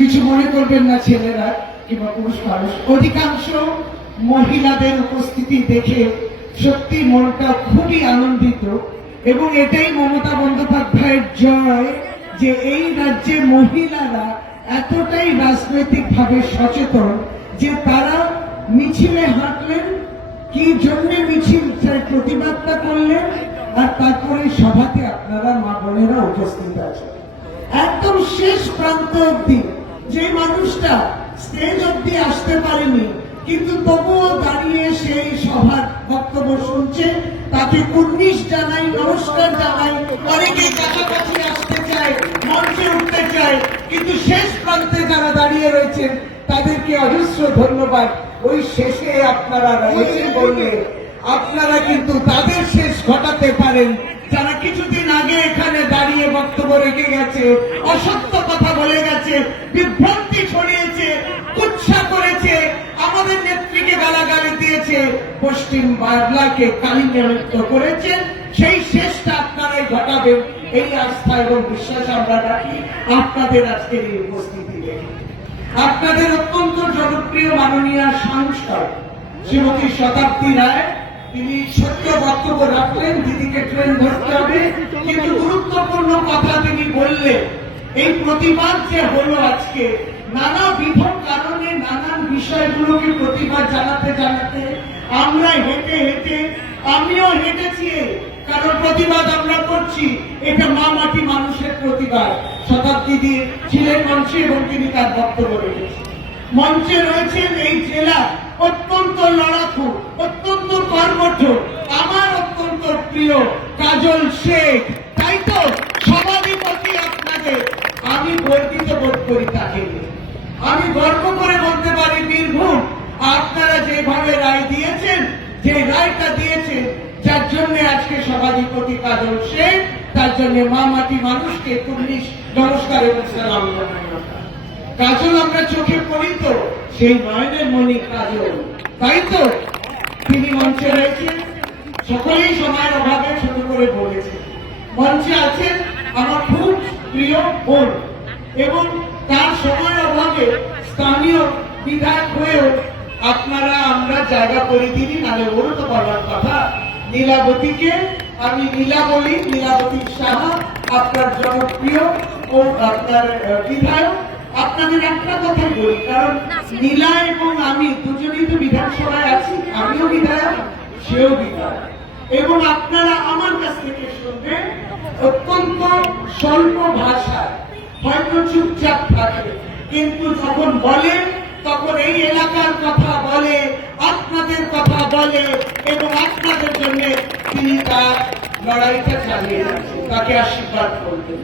কিছু মনে করবেন না ছেলেরা, কিংবা পুরুষ মানুষ। অধিকাংশ মহিলাদের উপস্থিতি দেখে সত্যি মনটা খুবই আনন্দিত, এবং এটাই মমতা বন্দ্যোপাধ্যায়ের জয় যে এই রাজ্যে মহিলারা এতটাই রাজনৈতিক ভাবে সচেতন যে তারা মিছিলে হাঁটলেন, কি জন্য মিছিল প্রতিবাদটা করলেন, আর তারপরে সভাতে আপনারা মা বোনেরা উপস্থিত আছেন। একদম শেষ প্রান্ত অব্দি যে মানুষটা স্টেজ অব্দি আসতে পারেনি, কিন্তু তবুও দাঁড়িয়ে সেই সভার বক্তব্য শুনছে, তাকে কুর্নিশ জানাই, নমস্কার জানাই অনেকে কাছাকাছি আসতে চায়, মঞ্চে উঠতে চায়, কিন্তু শেষ প্রান্তে যারা দাঁড়িয়ে রয়েছেন, তাদেরকে অজস্র ধন্যবাদ। ওই শেষে আপনারা রয়েছেন বললে আপনারা কিন্তু তাদের শেষ ঘটাতে পারেন। যারা কিছুদিন আগে এখানে দাঁড়িয়ে বক্তব্য রেখে গেছে, অসত্য কথা বলে গেছে, বিভ্রান্তি ছড়িয়েছে, কুৎসা করেছে, আমাদের নেত্রীকে গালাগালি দিয়েছে। পশ্চিম বাংলাকে কালিন্যমুক্ত করেছে, সেই শেষটা আপনারাই ঘটাবেন। এই আস্থা এবং বিশ্বাস আমরা রাখি। আপনাদের আজকের এই উপস্থিতি আপনাদের অত্যন্ত জনপ্রিয় মাননীয় সাংসদ শ্রীমতী শতাব্দী রায় তিনি সত্য বক্তব্য রাখলেন, দিদিকে ট্রেন ধরতে হবে। কিন্তু গুরুত্বপূর্ণ কথা তিনি বললেন, এই প্রতিবাদ যে হলো আজকে, নানা বিধ কারণে নানান বিষয়গুলোকে প্রতিবাদ জানাতে জানাতে আমরা হেঁটে হেঁটে, আমিও হেঁটেছি, কারণ প্রতিবাদ আমরা করছি। এটা মা মাটি মানুষের প্রতিবাদ। শতাব্দী দিয়ে ছিলেন মঞ্চে এবং তিনি তার বক্তব্য রেখেছেন। মঞ্চে রয়েছেন এই জেলা অত্যন্ত লড়াকু, অত্যন্ত কর্মঠ, আমার অত্যন্ত প্রিয় কাজল শেখ তাই তো সভাধিপতি আপনাদের, আমি গর্বিত বোধ করি তাকে আমি গর্ব করে বলতে পারি, বীরভূম, আপনারা যেভাবে রায় দিয়েছেন, যে রায়টা দিয়েছেন, যার জন্য আজকে সভাধিপতি কাজল শেখ, তার জন্য মা মাটি মানুষকে পুলিশ নমস্কার এবং সালাম জানাই। কাজল আমরা চোখে পড়ি তো, সেই নয়নের মণি কাজল তাই তো তিনি মঞ্চে রয়েছেন, সকলেই সময়ের অভাবে ছোট করে বলেছে মঞ্চে আছেন আমার খুব প্রিয় বোন এবং তার সময়ের অভাবে স্থানীয় বিধায়ক হয়েও আপনারা আমরা জায়গা করে দিই নাহলে ওরও তো বলার কথা। নীলাবতীকে আমি নীলা বলি, নীলাবতী সাহা, আপনার জনপ্রিয় ও আপনার বিধায়ক। আপনাদের একটা কথাই বলি কারণ নীলা এবং আমি দুজনেই তো বিধানসভায় আছি আমিও বিধায়ক সেও বিধায়ক। এবং আপনারা আমার কাছ থেকে শুনবেন অত্যন্ত স্বল্প ভাষায় হয়তো চুপচাপ থাকে কিন্তু যখন বলে তখন এই এলাকার কথা বলে আপনাদের কথা বলে এবং আপনাদের জন্য তিনি তার লড়াইটা চালিয়ে যাচ্ছেন তাকে আশীর্বাদ করবেন।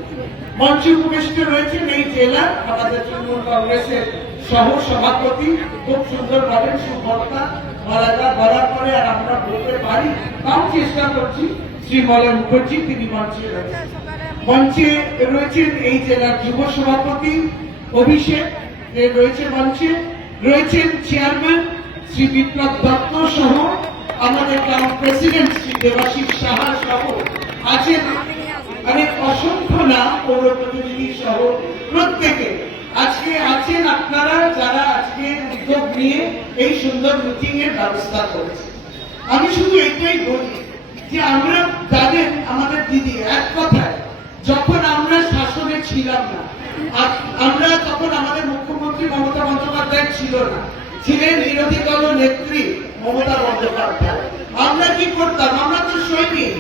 মঞ্চে উপবিষ্ট রয়েছেন এই জেলার আমাদের তৃণমূল কংগ্রেসের সহ সভাপতি, খুব সুন্দর ভাবে সুবক্তা বলাটা বলার পরে আর আমরা বলতে পারি, তাও চেষ্টা করছি শ্রী মলয় মুখার্জি তিনি মঞ্চে রয়েছেন। মঞ্চে রয়েছেন এই জেলার যুব সভাপতি অভিষেক রয়েছে মঞ্চে, রয়েছেন চেয়ারম্যান শ্রী বিপ্লব দত্ত সহ আমাদের গ্রাম প্রেসিডেন্ট শ্রী দেবাশিস সাহা সহ আছেন অনেক অসংখ্য নাম পৌর প্রতিনিধি সহ প্রত্যেকে। আজকে আছেন আপনারা যারা আজকে উদ্যোগ নিয়ে এই সুন্দর মিটিং এর ব্যবস্থা করেছে আমি শুধু এটাই বলি যে আমরা জানেন আমাদের দিদি, এক কথায়, যখন আমরা শাসনে ছিলাম না আমরা তখন আমাদের মুখ্যমন্ত্রী মমতা বন্দ্যোপাধ্যায় ছিল না, ছিলেন বিরোধী দল নেত্রী মমতা বন্দ্যোপাধ্যায়। আমরা কি করতাম? আমরা তো সৈনিক।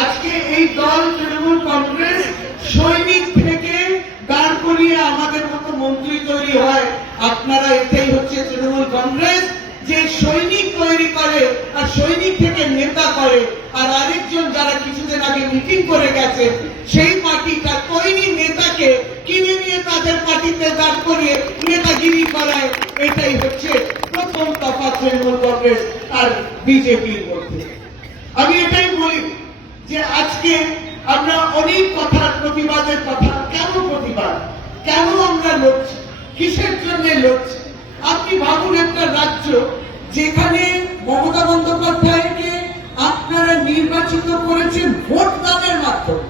আজকে এই দল তৃণমূল কংগ্রেস সৈনিক থেকে দাঁড় করিয়ে আমাদের মতো মন্ত্রী তৈরি হয়। আপনারা এটাই হচ্ছে তৃণমূল কংগ্রেস, যে সৈনিক তৈরি করে আর সৈনিক থেকে নেতা করে। আর আরেকজন যারা কিছুদিন আগে মিটিং করে গেছে, সেই পার্টিটা তৈরি নেতাকে কিনে নিয়ে তাদের পার্টিতে দাঁড় করিয়ে নেতাগিরি করায়। এটাই হচ্ছে প্রথম তফাৎ তৃণমূল কংগ্রেস আর বিজেপির মধ্যে। আমি এটাই যে আজকে আমরা অনেক কথা প্রতিবাদের কথা, কেন প্রতিবাদ? কেন আমরা লড়ছি? কিসের জন্য লড়ছি? আপনি ভাবুন একটা রাজ্য যেখানে মমতা বন্দ্যোপাধ্যায়কে আপনারা নির্বাচিত করেছেন ভোট দানের মাধ্যমে।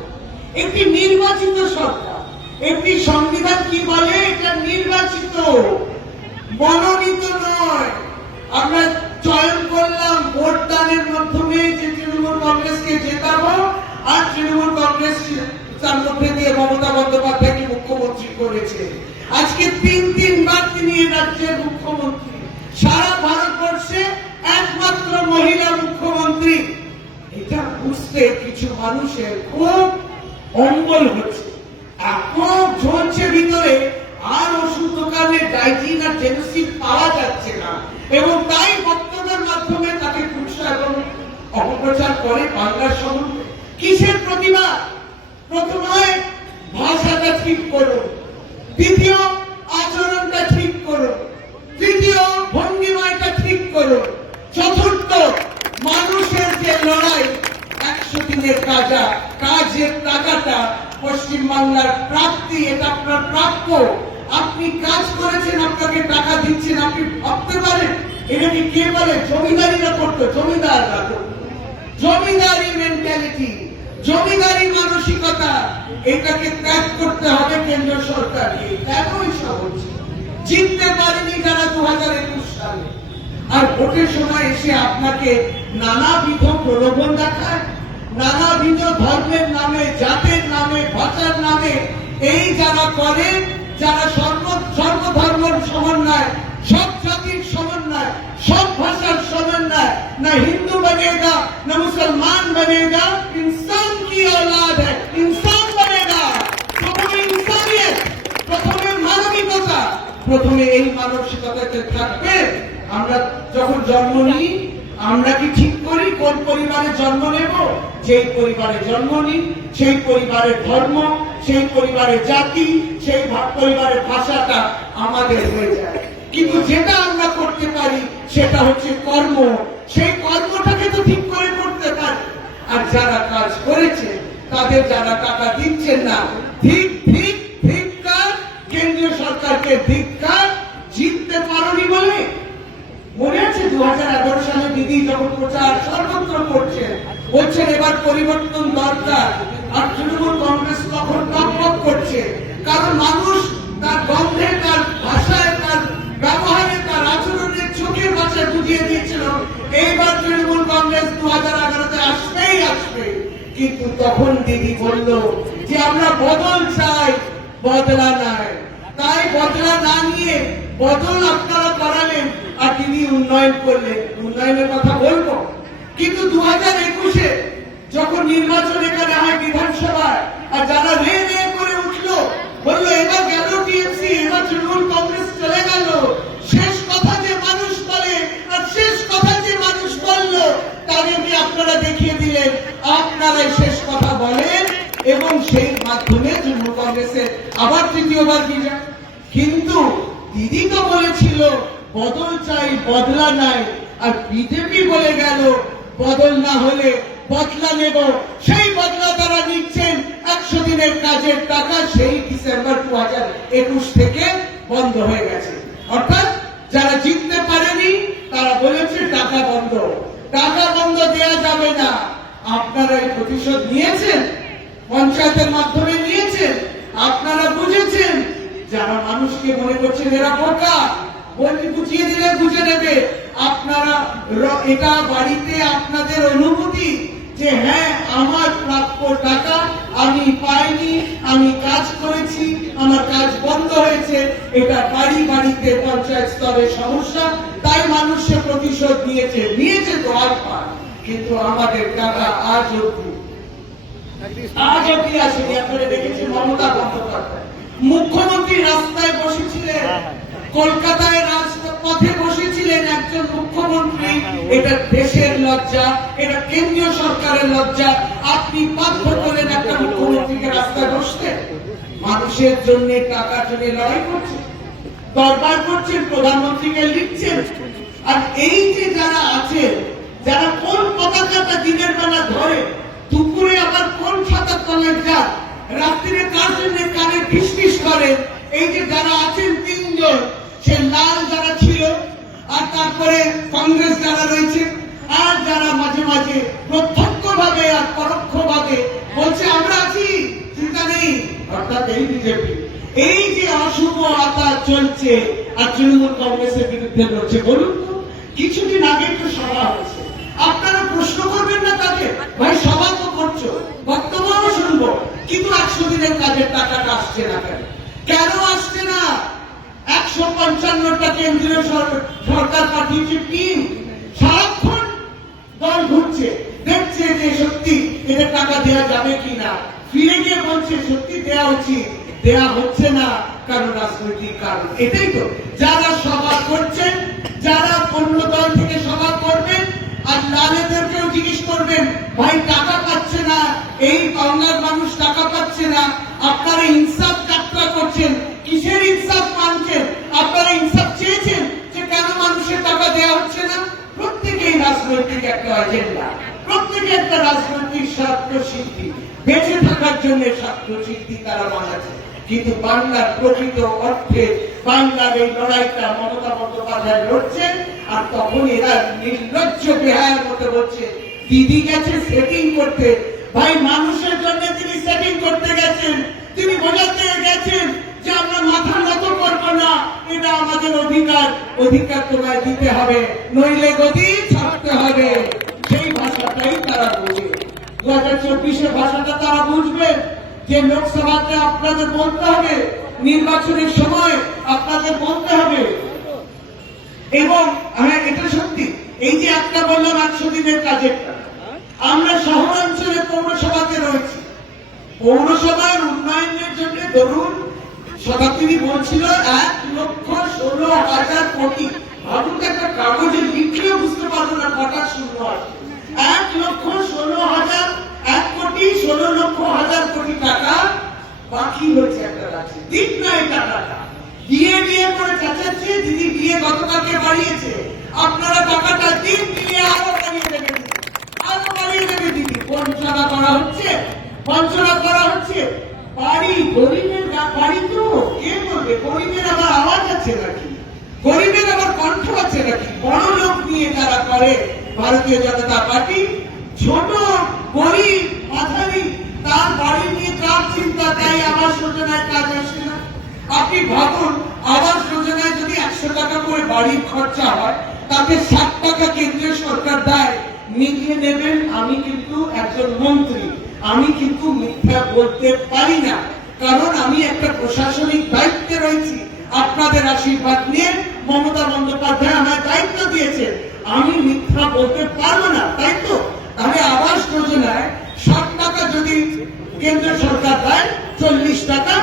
একটি নির্বাচিত সরকার, একটি সংবিধান কি বলে? এটা নির্বাচিত। মনোনীত নয়। আমরা চয়ন করলাম ভোট দানের মাধ্যমে যে তৃণমূল কংগ্রেসকে জেতাবো আর তৃণমূল কংগ্রেস তার মধ্যে দিয়ে মমতা বন্দ্যোপাধ্যায়কে মুখ্যমন্ত্রী করেছে। আজকে তিন তিনবার তিনি রাজ্যের মুখ্যমন্ত্রী। সারা ভারতবর্ষে একমাত্র মহিলা মুখ্যমন্ত্রী। এটা বুঝতে কিছু মানুষের খুব অম্বল হচ্ছে। এখন চলছে ভিতরে, আর ওষুধ দোকানে ডাইজিন আর জেনোসিড পাওয়া যাচ্ছে না। এবং তাই বক্তব্যের মাধ্যমে তাকে কুৎসা এবং অপপ্রচার করে বাংলার সম্বন্ধে কিসের প্রতিবাদ? প্রথমে ভাষাটা ঠিক করুন। দ্বিতীয়, আচরণটা ঠিক করুন। তৃতীয়, ভঙ্গিমাটা ঠিক করুন। চতুর্থ, মানুষের যে লড়াই, একশো দিনের কাজা, কাজের টাকাটা পশ্চিমবাংলার প্রাপ্তি, এটা আপনার প্রাপ্য। আপনি কাজ করেছেন, আপনাকে টাকা দিচ্ছেন, আপনি ভাবতে পারেন এটাকে কে বলে? জমিদারিরা করতো, জমিদাররা জমিদারি মেন্টালিটি জমিদারি মানসিকতা, এটাকে ত্যাগ করতে হবে কেন্দ্র সরকারকে। কেন এসব হচ্ছে জিততে পারেনি যারা দু হাজার একুশ সালে। আর ভোটের সময় এসে আপনাকে নানাবিধ প্রলোভন দেখায়, নানাবিধ ধর্মের নামে, জাতের নামে, ভাষার নামে এই যারা করে, যারা সর্ব সর্বধর্মের সমন্বয়, সব জাতির সমন্বয় সব ভাষার সমন্বয় না হিন্দু बनेगा ना मुसलमान बनेगा इंसान की औलाद है इंसान बनेगा প্রথমে ইনসানিয়ত প্রথমে মানবিকতা প্রথমে এই মানসিকতাতে থাকবে আমরা যখন জন্ম নিই আমরা কি ঠিক করি কোন পরিবারে জন্ম নেব যেই পরিবারে জন্ম নিই সেই পরিবারের ধর্ম সেই পরিবারের জাতি সেই ভা- পরিবারের ভাষাটা আমাদের হয়ে যায় কিন্তু যেটা আমরা করতে পারি, সেটা হচ্ছে কর্ম। সেই কর্মটাকে তো ঠিক করে করতে পারি। আর যারা কাজ করেছে, তাদের যারা টাকা দিচ্ছেন না, ঠিক ঠিক ধিক্কার কেন্দ্রীয় সরকারকে ধিক্কার জিততে পারোনি বলে মনে আছে দু হাজার এগারো সালে দিদি যখন প্রচার সর্বত্র করছেন বলছেন এবার পরিবর্তন দরকার, আর তৃণমূল কংগ্রেস তখন টক করছে। কারণ মানুষ তার গন্ধে তার দু হাজার আসবেই আসবে। কিন্তু তখন দিদি বলল যে আমরা বদল চাই, বদলা নাই। তাই বদলা না নিয়ে বদল আপনারা করালেন আর তিনি উন্নয়ন করলেন। উন্নয়নের কথা বলব। কিন্তু দু হাজার একুশে যখন নির্বাচন এখানে হয় বিধানসভায়, আর যারা রে রে করে উঠল বলল এবার গেল টিএমসি এবার তৃণমূল কংগ্রেস চলে গেল শেষ কথা যে মানুষ বলে আর শেষ কথা যে মানুষ বলল তাদেরকে আপনারা দেখিয়ে দিলেন আপনারাই শেষ কথা বলেন এবং মাধ্যমে তৃণমূল কংগ্রেসের আবার তৃতীয়বার বিজয় কিন্তু দিদি তো বলেছিল, বদল চাই, বদলা নাই। আর বিজেপি বলে গেল, বদল না হলে বদলা নেব। সেই বদলা তারা নিচ্ছেন একশো দিনের কাজের টাকা, সেই ডিসেম্বর দু হাজার একুশ থেকে বন্ধ হয়ে গেছে। অর্থাৎ যারা জিততে পারেনি, তারা বলেছে, টাকা বন্ধ। টাকা বন্ধ দেয়া যাবে না। আপনারা এই প্রতিশোধ নিয়েছেন? পঞ্চায়েতের মাধ্যমে নিয়েছেন। আপনারা বুঝেছেন, যারা মানুষকে মনে করছেন এরা বোকা বলতে বুঝিয়ে দিলে বুঝে নেবে। আপনারা এটা বাড়িতে আপনাদের অনুভূতি যে হ্যাঁ আমার প্রাপ্য টাকা আমি পাইনি, আমি কাজ করেছি, আমার কাজ বন্ধ হয়েছে, এটা বাড়ি বাড়িতে পঞ্চায়েত স্তরের সমস্যা, তাই মানুষ সে প্রতিশোধ নিয়েছে নিয়েছে তো আর কিন্তু আমাদের টাকা আজ অব্দি আজ অব্দি আসেনি আপনারা দেখেছেন? মমতা বন্দ্যোপাধ্যায়। মুখ্যমন্ত্রী রাস্তায় বসেছিলেন। কলকাতায় রাজপথে বসেছিলেন একজন মুখ্যমন্ত্রী। এটা দেশের লজ্জা এটা কেন্দ্রীয় সরকারের লজ্জা। আপনি বাধ্য করেন একটা মুখ্যমন্ত্রীকে রাস্তায় বসতে। মানুষের জন্য টাকার জন্য লড়াই করছে। দরবার করছেন প্রধানমন্ত্রীকে লিখছেন। আর এই যে যারা আছে যারা কোন পতাকাটা দিনের বেলা ধরে দুপুরে আবার কোন ছাতার তলায় যান? রাত্রিরে কার জন্য কানে ফিসফিস করে? এই যে যারা আছেন তিনজন, সে লাল যারা ছিল, আর তারপরে কংগ্রেস যারা রয়েছে, আর যারা মাঝে মাঝে প্রত্যক্ষ ভাবে আর পরোক্ষ ভাবে বলছে, আমরা আছি, চিন্তা নেই। অর্থাৎ এই বিজেপি। এই যে অশুভ আচার চলছে, আর তৃণমূল কংগ্রেসের বিরুদ্ধে লড়ছে, বলুন কিছুদিন আগে তো সভা হয়েছে। ভাই সভা তো করছ। বক্তব্যও শুনব। কিন্তু একশো দিনের কাজের টাকাটা আসছে না কেন? কেন আসছে না? একশো পঞ্চান্নটা কেন্দ্রীয় সরকার পাঠিয়েছে টিম। সারাক্ষণ দল ঘুরছে, দেখছে যে সত্যি এদের টাকা দেওয়া যাবে কিনা। ফিরে গিয়ে বলছে, সত্যি দেওয়া উচিত। দেওয়া হচ্ছে না কারণ রাজনৈতিক কারণ। এটাই তো। যারা সভা করছেন, যারা অন্য দল থেকে সভা করবেন আর লালেদেরকেও জিজ্ঞেস করবেন ভাই টাকা পাচ্ছে না এই বাংলার মানুষ টাকা পাচ্ছে না আপনারা ইনসাফ যাত্রা করছেন কিসের ইনসাফ মানছেন আপনারা ইনসাফ চেয়েছেন যে কেন মানুষের টাকা দেওয়া হচ্ছে না প্রত্যেকেই রাজনৈতিক একটা এজেন্ডা প্রত্যেকে একটা রাজনৈতিক স্বার্থ সিদ্ধি বেঁচে থাকার জন্য স্বার্থ সিদ্ধি তারা বানাচ্ছে। কিন্তু বাংলার প্রকৃত অর্থে বাংলার এই লড়াইটা মমতা বন্দ্যোপাধ্যায় লড়ছেন আর তখন এরা নির্লজ্জ বেহায়ের মতো বলছে, দিদি গেছে সেটিং করতে। ভাই, মানুষের জন্য তিনি সেটিং করতে গেছেন। তিনি বোঝাতে গেছেন যে আমরা মাথা নত করব না। এটা আমাদের অধিকার। অধিকার তোমায় দিতে হবে। নইলে গতি ছাড়তে হবে সেই ভাষাটাই তারা বোঝে দু হাজার চব্বিশের ভাষাটা তারা বুঝবেন যে লোকসভাতে আপনাদের বলতে হবে, নির্বাচনের সময় আপনাদের বলতে হবে। এবং হ্যাঁ এটা সত্যি, এই যে একটা বললাম একশো দিনের কাজেরটা আমরা শহরাঞ্চলে পৌরসভাতে রয়েছি। পৌরসভার উন্নয়নের জন্য ধরুন শতাব্দী বলছিল এক লক্ষ ষোলো হাজার কোটি। ভাবুন একটা কাগজে লিখলেও বুঝতে পারব না কটা শূন্য আছে। এক লক্ষ ষোলো হাজার, এক কোটি ষোলো লক্ষ হাজার কোটি টাকা বাকি হয়েছে একটা রাজ্যে দিক না এই টাকাটা? দিয়ে দিয়ে করে চাচাচ্ছে, দিদি দিয়ে গতকালকে বাড়িয়েছে। আপনারা টাকাটা দিন দিয়ে আরও বাড়িয়ে দেবেন আরও বাড়িয়ে দেবে দিদি। বঞ্চনা করা হচ্ছে বঞ্চনা করা হচ্ছে। বাড়ি, গরিবের বাড়ি তো? কে বলবে? গরিবের আবার আওয়াজ আছে নাকি? গরিবের আবার কণ্ঠ আছে নাকি? বড় লোক নিয়ে যারা করে ভারতীয় জনতা পার্টি, ছোট, গরিব, মাঝারি, তার বাড়ি নিয়ে কার চিন্তা তাই আবাস যোজনায় কাজ আসে না। আপনি ভাবুন আবাস যোজনায় যদি একশো টাকা করে বাড়ির খরচা হয় তাতে ষাট টাকা কেন্দ্রীয় সরকার দেয়, মিলিয়ে নেবেন আমি কিন্তু একজন মন্ত্রী। আমি কিন্তু মিথ্যা বলতে পারি না, কারণ আমি একটা প্রশাসনিক দায়িত্বে রয়েছি। আপনাদের আশীর্বাদ নিয়ে মমতা বন্দ্যোপাধ্যায় আমায় দায়িত্ব দিয়েছে আমি মিথ্যা বলতে পারব না, তাই তো? তাহলে আবাস যোজনায় ষাট টাকা যদি কেন্দ্র সরকার দেয়, চল্লিশ টাকা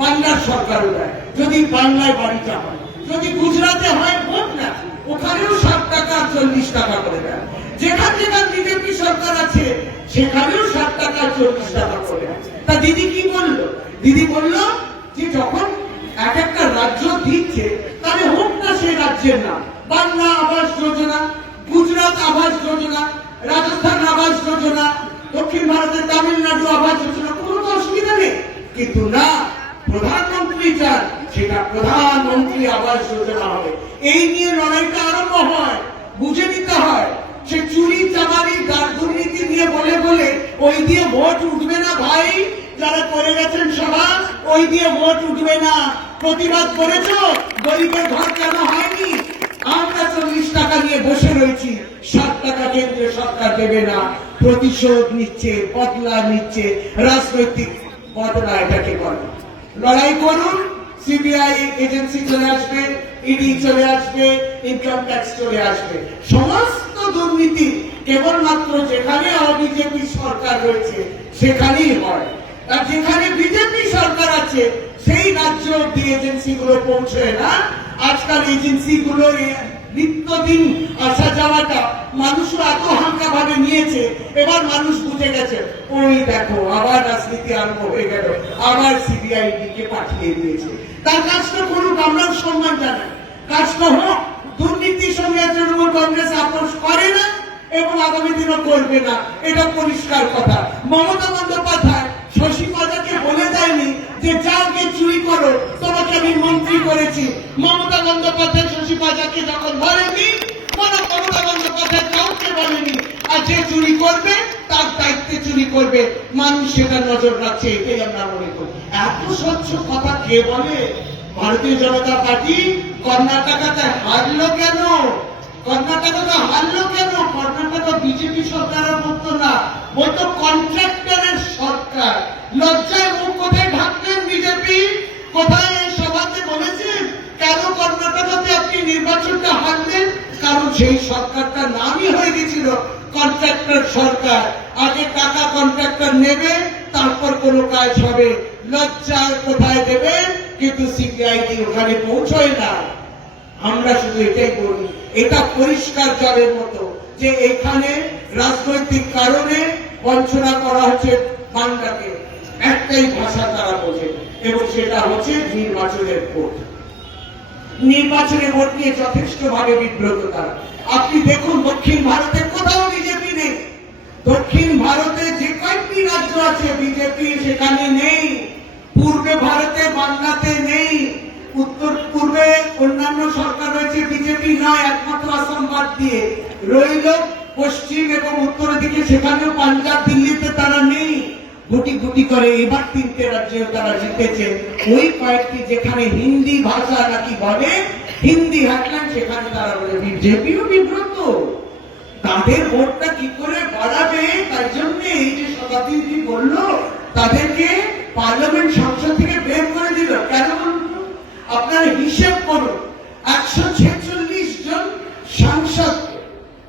বাংলার সরকারও দেয়। যদি বাংলায় বাড়িটা হয়, যদি গুজরাটে হয় হোক না, ওখানেও ষাট টাকা চল্লিশ টাকা করে দেয়। যেখান যেখান বিজেপি সরকার আছে, সেখানেও ষাট টাকা চল্লিশ টাকা করে তা দিদি কি বলল? দিদি বলল যে যখন এক একটা রাজ্য দিচ্ছে, তাহলে হোক না সেই রাজ্যের নাম। বাংলা আবাস যোজনা, গুজরাট আবাস যোজনা, রাজস্থান আবাস যোজনা, দক্ষিণ ভারতের তামিলনাড়ু আবাস যোজনা, কোনো তো অসুবিধা নেই। কিন্তু না, প্রধানমন্ত্রী চান সেটা প্রধানমন্ত্রী আবাস যোজনা হবে। এই নিয়ে লড়াইটা আরম্ভ হয়, বুঝে নিতে হয়। সে চুরি, চামারি দার দুর্নীতি নিয়ে বলে বলে ওই দিয়ে ভোট উঠবে না ভাই। যারা করে গেছেন সভা ওই দিয়ে ভোট উঠবে না। প্রতিবাদ করেছ? গরিবের ঘর কেন হয়নি? আমরা চল্লিশ টাকা নিয়ে বসে রয়েছি। ষাট টাকা কেন্দ্রীয় সরকার দেবে না। প্রতিশোধ নিচ্ছে, বদলা নিচ্ছে, রাজনৈতিক বদলা এটাকে বলে। লড়াই করুন, সিবিআই এজেন্সি চলে আসবে, ইডি চলে আসবে, ইনকাম ট্যাক্স চলে আসবে। সমস্ত দুর্নীতি কেবলমাত্র যেখানে বিজেপি সরকার রয়েছে, সেখানেই হয়। আর যেখানে বিজেপি সরকার আছে, সেই রাজ্য অব্দি এজেন্সি গুলো পৌঁছয় না। আজকাল এজেন্সি গুলোর নিত্যদিন আসা যাওয়াটা মানুষ এত হালকা ভাবে নিয়েছে। এবার মানুষ বুঝে গেছে, ওই দেখো, আবার রাজনীতি আরম্ভ হয়ে গেল। আবার সিবিআই কে পাঠিয়ে দিয়েছে। তার কাজটা করুক আমরা সম্মান জানাই। কাজটা হোক, দুর্নীতির সঙ্গে তৃণমূল কংগ্রেস আপোষ করে না এবং আগামী দিনও করবে না। এটা পরিষ্কার কথা। মমতা বন্দ্যোপাধ্যায় শশী পাজাকে বলে দেয়নি যাকে চুরি করো, তোমাকে আমি মন্ত্রী করেছি। মমতা বন্দ্যোপাধ্যায় শশী পাজাকে যখন বলেনি কোন মমতা বন্দ্যোপাধ্যায় কাউকে বলেনি। আর যে চুরি করবে, তার দায়িত্বে চুরি করবে। মানুষ সেটা নজর রাখছে, এটাই আমরা মনে করি। এত স্বচ্ছ কথা কে বলে? ভারতীয় জনতা পার্টি কর্ণাটকাতে হারলো কেন? কর্ণাটকাতে হারলো কেন? কর্ণাটক বিজেপি সরকারের মতো না বলতো কন্ট্রাক্টরের সরকার। লজ্জায় মুখ কোথায় বিজেপি কোথায় এই সভাতে বলেছেন কেন কর্ণাটকাতে আপনি নির্বাচনটা হারলেন? কারণ সেই সরকারটা নামই হয়ে গেছিল কন্ট্রাক্টর সরকার। আগে টাকা কন্ট্রাক্টর নেবে, তারপর কোনো কাজ হবে। লজ্জার কোথায় দেবেন কিন্তু সিবিআইডি ওখানে পৌঁছয় না। আমরা শুধু এটাই বলি, এটা পরিষ্কার জলের মতো যে এখানে রাজনৈতিক কারণে বঞ্চনা করা হচ্ছে বাংলাকে। একটাই ভাষা তারা বোঝে এবং সেটা হচ্ছে নির্বাচনের ভোট। নির্বাচনে ভোট নিয়ে যথেষ্ট ভাবে বিব্রত তারা। আপনি দেখুন, দক্ষিণ ভারতে কোথাও বিজেপি নেই। দক্ষিণ ভারতে যে কয়েকটি রাজ্য আছে, বিজেপি সেখানে নেই। পূর্বে ভারতে, বাংলাতে নেই। উত্তর, পূর্বে অন্যান্য সরকার রয়েছে, বিজেপি নয়, একমাত্র আসাম বাদ দিয়ে। রইল পশ্চিম এবং উত্তরের দিকে, সেখানেও পাঞ্জাব গুটি গুটি করে এবার তিনটে রাজ্যে তারা জিতেছে। ওই কয়েকটি যেখানে হিন্দি ভাষা নাকি বলে, হিন্দি হাঁটলেন সেখানে তারা বলে বিজেপিও বিব্রত। তাদের ভোটটা কি করে বাড়াবে? তার জন্য এই যে শতাব্দী বলল, তাদেরকে পার্লামেন্ট সংসদ থেকে বের করে দিল। কেন আপনারা হিসেব করুন, একশো ছেচল্লিশ জন সাংসদ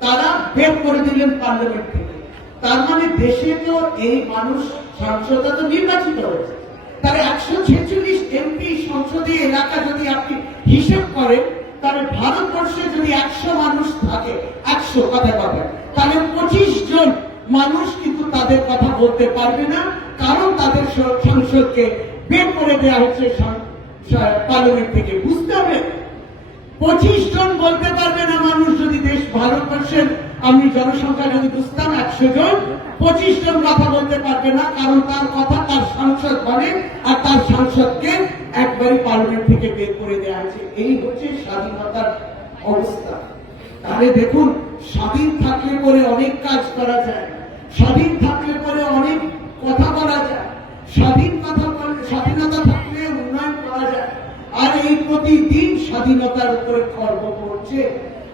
তারা বের করে দিলেন পার্লামেন্ট থেকে। তার মানে দেশে তো এই মানুষ সাংসদরা তো নির্বাচিত হয়েছে। তার একশো ছেচল্লিশ এমপি সংসদীয় এলাকা যদি আপনি হিসেব করেন, তাহলে ভারতবর্ষে যদি একশো মানুষ থাকে, একশো কথা কথা তাহলে পঁচিশ জন মানুষ কিন্তু তাদের কথা বলতে পারবে না, কারণ তাদের সংসদকে বের করে দেওয়া হচ্ছে পার্লামেন্ট থেকে, বুঝতে হবে? পঁচিশ জন বলতে পারবে না মানুষ যদি দেশ ভারতবর্ষের আমি জনসংখ্যা যদি বুঝতাম একশো জন, পঁচিশ জন কথা বলতে পারবে না, কারণ তার কথা তার সাংসদ বলে আর তার সাংসদকে একবারই পার্লামেন্ট থেকে বের করে দেওয়া হয়েছে। এই হচ্ছে স্বাধীনতার অবস্থা। তাহলে দেখুন, স্বাধীন থাকলে পরে অনেক কাজ করা যায়, স্বাধীন থাকলে পরে অনেক কথা বলা যায়, স্বাধীন কথা স্বাধীনতা থাকলে উন্নয়ন করা যায়, আর এই প্রতিদিন স্বাধীনতার উপরে খর্ব করছে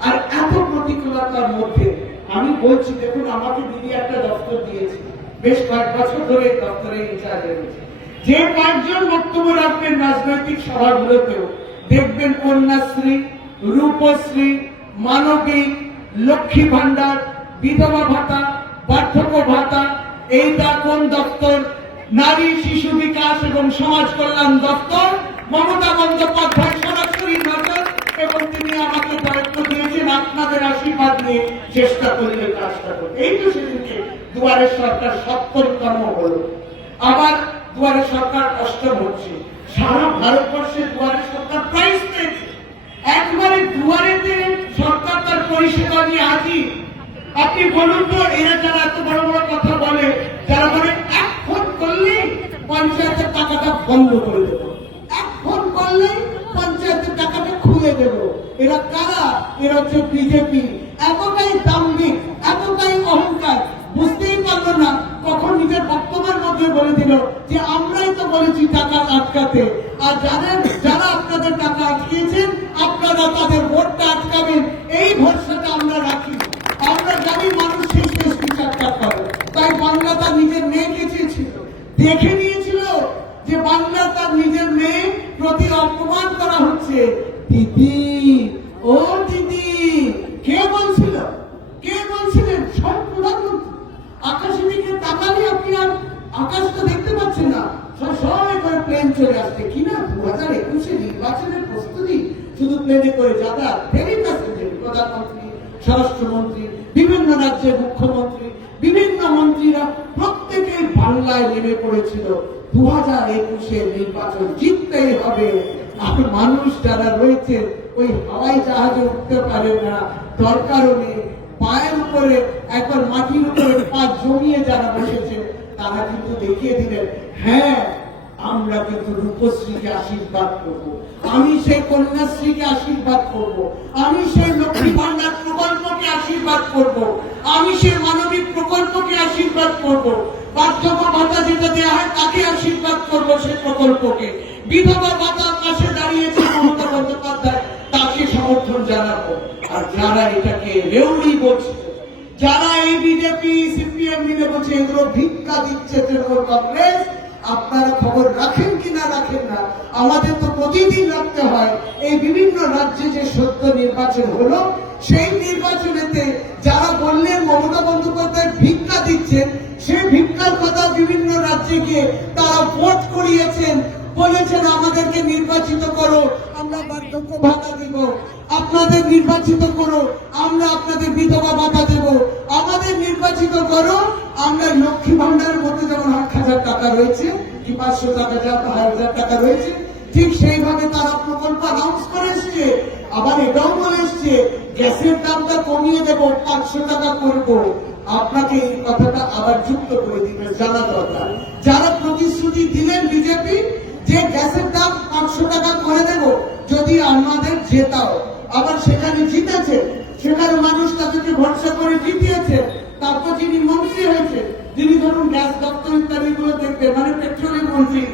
আর এত প্রতিকূলতার মধ্যে আমি বলছি, দেখুন, আমাকে দিদি একটা দপ্তর দিয়েছে। বেশ কয়েক বছর ধরে দপ্তরে ইনচার্জে রয়েছে। যে কয়েকজন বক্তব্য রাখবেন রাজনৈতিক সভাগুলোতেও, দেখবেন কন্যাশ্রী, রূপশ্রী মানবিক লক্ষ্মী ভান্ডার বিধবা ভাতা, বার্ধক্য ভাতা, এইটা কোন দপ্তর? নারী, শিশু বিকাশ এবং সমাজ কল্যাণ দপ্তর, মমতা বন্দ্যোপাধ্যায় সরাসরি এবং তিনি আমাকে দায়িত্ব দিয়েছেন আপনাদের আশীর্বাদ নিয়ে চেষ্টা করলে কাজটা করতে এই তো সেদিনকে দুয়ারের সরকার সপ্তমতম হলো। আবার দুয়ারের সরকার অষ্টম হচ্ছে। সারা ভারতবর্ষে দুয়ারের সরকার প্রাইজ পেয়েছে একবারে দুয়ারেতে সরকার তার পরিষেবা নিয়ে হাজির। আপনি বলুন তো, এরা যারা এত বড় বড় কথা বলে, যারা বলে, এক ফোন করলে পঞ্চায়েতের টাকাটা বন্ধ করে দেব। এক ফোন করলে টাকাটা দেব। এরা কারা? এরা হচ্ছে বিজেপি। এতটাই দাম্ভিক, এতটাই অহংকার, বুঝতেই পারল না, কখন নিজের বক্তব্যের মধ্যে বলে দিল যে, আমরাই তো বলেছি টাকা আটকাতে। আর যাদের, যারা আপনাদের টাকা আটকিয়েছেন, আপনারা তাদের ভোটটা আটকাবেন। এই ভরসাটা আমরা রাখি। আমরা জানি মানুষ শেষ শেষ বিচারটা করে। তাই বাংলা তার নিজের মেয়েকে চেয়েছিল দেখে নিয়েছিল যে বাংলা তার নিজের মেয়ে প্রতি অপমান করা হচ্ছে দিদি ও দিদি কে বলছিল কে বলছিলেন সব প্রধানমন্ত্রী আকাশের দিকে তাকালে আপনি আর আকাশটা দেখতে পাচ্ছেন না সব সময় করে প্লেন চলে আসছে কি না দু হাজার একুশে নির্বাচনের প্রস্তুতি শুধু প্লেনে করে যাতায়াত ভেরি প্যাসেঞ্জার প্রধানমন্ত্রী স্বরাষ্ট্রমন্ত্রী, বিভিন্ন রাজ্যের মুখ্যমন্ত্রী, বিভিন্ন মন্ত্রীরা প্রত্যেকেই বাংলায় নেমে পড়েছিল। দু হাজার একুশে নির্বাচন জিততেই হবে। আর মানুষ যারা রয়েছে, ওই হাওয়াই জাহাজে উঠতে পারে না। দরকারও নেই পায়ের উপরে, একবার মাটির উপরে পা জমিয়ে যারা বসেছে, তারা কিন্তু দেখিয়ে দিলেন হ্যাঁ আমরা কিন্তু রূপশ্রীকে আশীর্বাদ করব। আমি সেই কন্যাশ্রীকে আশীর্বাদ করব। আমি সেই লক্ষ্মী ভান্ডার প্রকল্পকে আশীর্বাদ করব। আমি সেই মানবিক প্রকল্পকে আশীর্বাদ করব। বার্ধক্য ভাতা যেটা দেওয়া হয় তাকে আশীর্বাদ করব সেই প্রকল্পকে। বিধবা ভাতার পাশে দাঁড়িয়েছে মমতা বন্দ্যোপাধ্যায়, তাকে সমর্থন জানাব। আর যারা এটাকে রেউড়ি বলছে, যারা এই বিজেপি, সিপিএম মিলে বলছে, এগুলো ভিক্ষা দিচ্ছে তৃণমূল কংগ্রেস আপনারা খবর রাখেন কি না রাখেন না, আমাদের তো প্রতিদিন রাখতে হয়। এই বিভিন্ন রাজ্যে যে সত্য নির্বাচন হলো, সেই নির্বাচনেতে যারা বললেন মমতা বন্দ্যোপাধ্যায় ভিক্ষা দিচ্ছেন, সেই ভিক্ষার কথা বিভিন্ন রাজ্যে গিয়ে তারা ভোট করিয়েছেন। বলেছেন, আমাদেরকে নির্বাচিত করো, আমরা বার্ধক্য ভাতা দিব। আপনাদের নির্বাচিত করো, আমরা আপনাদের বিধবা ভাতা দেব। আমাদের নির্বাচিত করো, আমরা লক্ষ্মী ভান্ডারের মধ্যে যেমন আট হাজার টাকা রয়েছে, কি পাঁচশো টাকা হাজার টাকা রয়েছে, ঠিক সেইভাবে তারা প্রকল্প অ্যানাউন্স করে এসছে। আবার এটাও বলে এসছে, গ্যাসের দামটা কমিয়ে দেব, পাঁচশো টাকা করব। আপনাকে এই কথাটা আবার যুক্ত করে দিবেন জানা দরকার। যারা প্রতিশ্রুতি দিলেন বিজেপি, যে গ্যাসের দাম পাঁচশো টাকা করে দেব, যদি আমাদের জেতাও। আবার সেখানে জিতেছে। সেখানে মানুষ তাদেরকে ভরসা করে জিতিয়েছে। তারপর যিনি মন্ত্রী হয়েছে। যিনি ধরুন গ্যাস দপ্তর ইত্যাদিগুলো দেখবেন মানে পেট্রোলিয়াম মন্ত্রী।